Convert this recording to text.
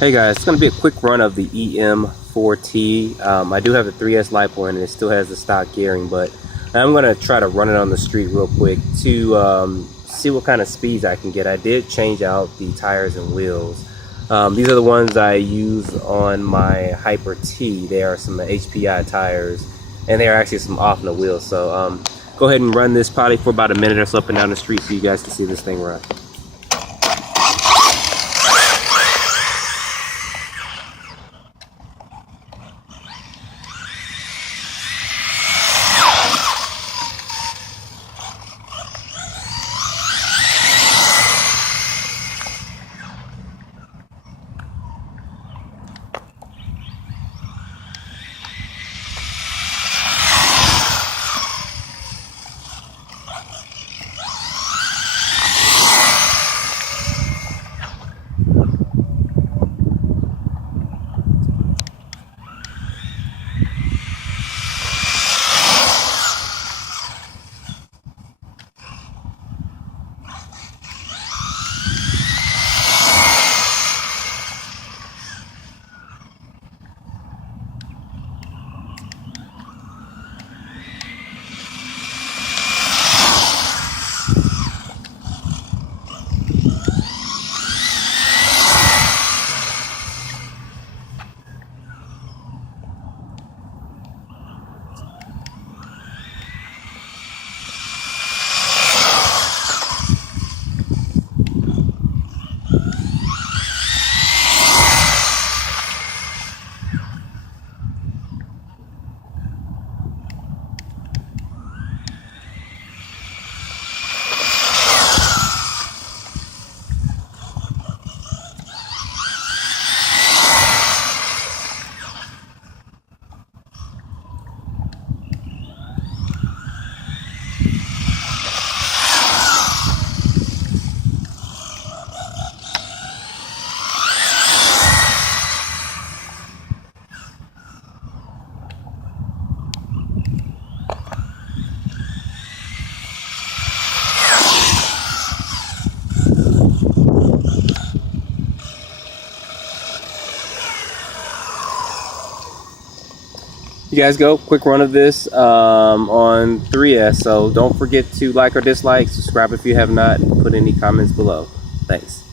Hey guys, it's going to be a quick run of the Em4t. I do have the 3S LiPo and it still has the stock gearing, but I'm going to try to run it on the street real quick to see what kind of speeds I can get. I did change out the tires and wheels. These are the ones I use on my Em4t. They are some HPI tires and they are actually some off on the wheels. So go ahead and run this probably for about a minute or so up and down the street so you guys can see this thing run. You guys go, quick run of this on 3S, so don't forget to like or dislike, subscribe if you have not, put any comments below. Thanks.